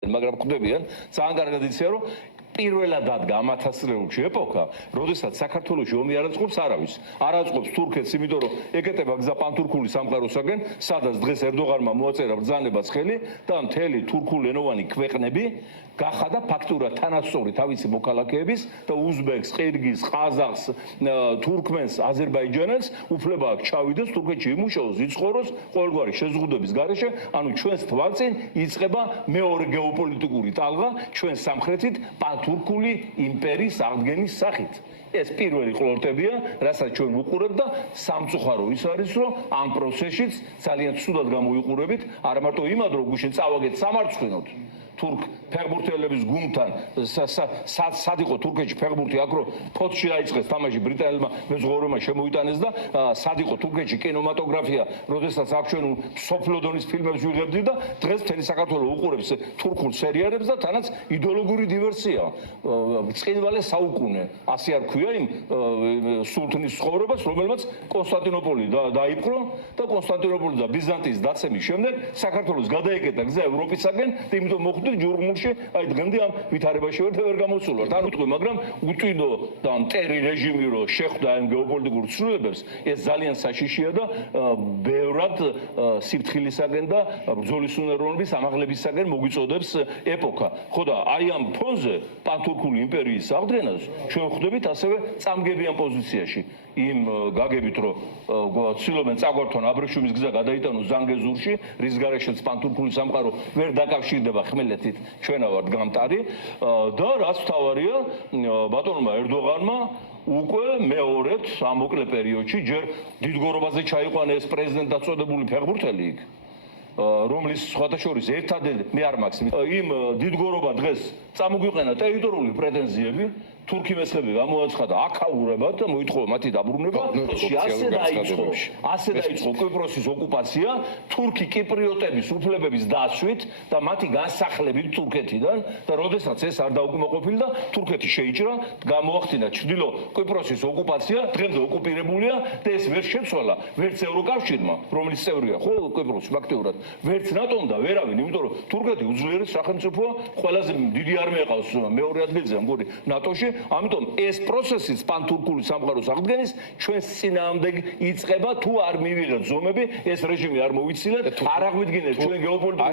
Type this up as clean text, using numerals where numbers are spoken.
მაგრამ ხვდებიან ძალიან კარგად იციან რომ პირველად დადგა ამ ათასწლეულში ეპოქა, როდესაც საქართველოში ომი არ აწყობს არავის. არ აწყობს თურქეთს, იმიტომ რომ ეკეტება გზა პანთურქული სამყაროსაგან, სადაც დღეს ერდოღანმა მოაწერა ბრძანებას ხელი და მთელი თურქულენოვანი ქვეყნები გახადა ფაქტურად თანასწორი თავისი მოქალაქეების და უზბეკს, ყირგიზს, ყაზახს, თურქმენს, აზერბაიჯანელს უფლება აქვს ჩავიდეს თურქეთში იმუშაოს, იცხოვროს ყოველგვარი შეზღუდვების გარეშე, ანუ ჩვენს თვალწინ იწყება მეორე გეოპოლიტიკური ტალღა ჩვენს სამხრეთით თურქული იმპერიის აღდგენის სახით. ეს პირველი ყლორტებია, რასაც ჩვენ ვუყურებთ და სამწუხარო ის არის, რომ ამ პროცესშიც ძალიან ცუდად გამოიყურებით, არა მარტო იმად, რომ გუშინ წავაგეთ სამარცხვინოთ თურქ ფეხბურთელების გუნდთან, სად იყო თურქეთში ფეხბურთი, აქ რომ ფოთში დაიწყეს თამაში ბრიტანელმა მეზღვაურებმა შემოიტანეს და სად იყო თურქეთში კინემატოგრაფია, როდესაც აქ ჩვენ სოფლო დონის ფილმებს ვიღებდით და დღეს მთელი საქართველო უყურებს თურქულ სერიალებს და თანაც იდეოლოგიური დივერსია. ბრწყინვალე საუკუნე, ასე არ ქვია იმ სულთნის ცხოვრებას, რომელმაც კონსტანტინოპოლი დაიპყრო და კონსტანტინოპოლი და ბიზანტიის დაცემის შემდეგ საქართველოს გადაეკეტა გზა ევროპისაკენ და იმიტომ მოხვდით ჯურმულში, აი დღემდე ამ ვითარებაში ვერ გამოსულვართ. არ ვიტყვი, მაგრამ უტვინო და მტერი რეჟიმი რო შეხვდა ამ გეოპოლიტიკურ ცვლილებებს, ეს ძალიან საშიშია და ბევრად სიფრთხილისაგან და ბრძოლის უნაროვნობის ამაღლებისაგან მოგვიწოდებს ეპოქა. ხო და აი ამ ფონზე პანთურქული იმპერიის აღდგენას ჩვენ ხვდებით ასევე წამგებიან პოზიციაში. იმ გაგებით რომ ცდილობენ წაგვართონ აბრეშუმის გზა გადაიტანოს ზანგეზურში, რის გარეშეც პანთურქული სამყარო ვერ დაკავშირდება ხმელეთით, ჩვენა ვართ გამტარი და რაც თავარია ბატონმა ერდოღანმა უკვე მეორედ ამ მოკლე პერიოდში ჯერ დიდგორობაზე ჩაიყვანა ეს პრეზიდენტ დაწოდებული ფეხბურთელი იქ, რომლის სხვადასხვა ერთადერთი მე არ მაქვს იმ დიდგორობა დღეს წამოგვიყენა ტერიტორიული პრეტენზიები თურქი მესხები გამოაცხადა აქაურებად და მოითხოვა მათი დაბრუნება. ასე დაიწყო კვიპროსის ოკუპაცია თურქი კიპრიოტების უფლებების დასვით და მათი განსახლებით თურქეთიდან და როდესაც ეს არ დაუკმაყოფილდა თურქეთი შეიჭრა, გამოახდინა ჩრდილო კვიპროსის ოკუპაცია, დღემდე ოკუპირებულია და ეს ვერ შეცვალა ვერც ევროკავშირმა, რომელიც წევრია ხო კვიპროსში ფაქტიურად, ვერც ნატომ და ვერავინ, იმიტომ რომ თურქეთი უძლიერეს სახელმწიფოა, ყველაზე დიდი არმია ყავს მეორე ადგილზე ამგვარი ნატოში. ამიტომ ეს პროცესიც პანთურქული სამყაროს აღდგენის ჩვენს წინააღმდეგ იწყება თუ არ მივიღეთ ზომები, ეს რეჟიმი არ მოვიცილეთ, არ აღვიდგინეთ ჩვენ გეოპოლიტიკურ